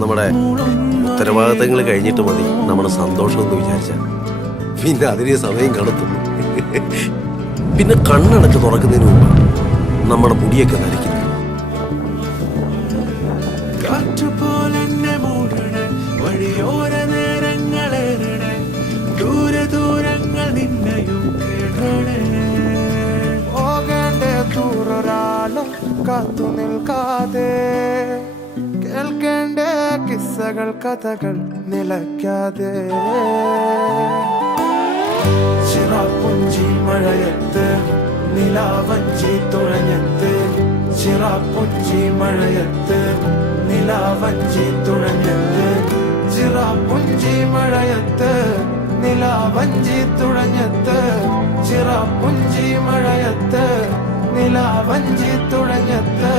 നമ്മുടെ ഉത്തരവാദിത്തങ്ങൾ കഴിഞ്ഞിട്ട് മതി നമ്മുടെ സന്തോഷം എന്ന് വിചാരിച്ച പിന്നെ അതിന് സമയം കണ്ടെത്തുന്നു. പിന്നെ കണ്ണടച്ച് തുറക്കുന്നതിന് മുമ്പ് നമ്മുടെ മുടിയൊക്കെ നരയ്ക്കുന്നു. കാത്തു നിൽക്കാതെ കേൾക്കേണ്ട കിസ്സകൾ കഥകൾ നിലയ്ക്കാതെ ചിറാപ്പുഞ്ചി മഴയത്ത് നിലാവഞ്ചി തുഴഞ്ഞത്ത് ചിറാപ്പുഞ്ചി മഴയത്ത് നിലാവഞ്ചി തുഴഞ്ഞത്ത് ചിറാപ്പുഞ്ചി മഴയത്ത് നിലാവഞ്ചി തുഴഞ്ഞത്ത് ചിറാപ്പുഞ്ചി മഴയത്ത് നിലാവഞ്ചി തുഴഞ്ഞത്ത്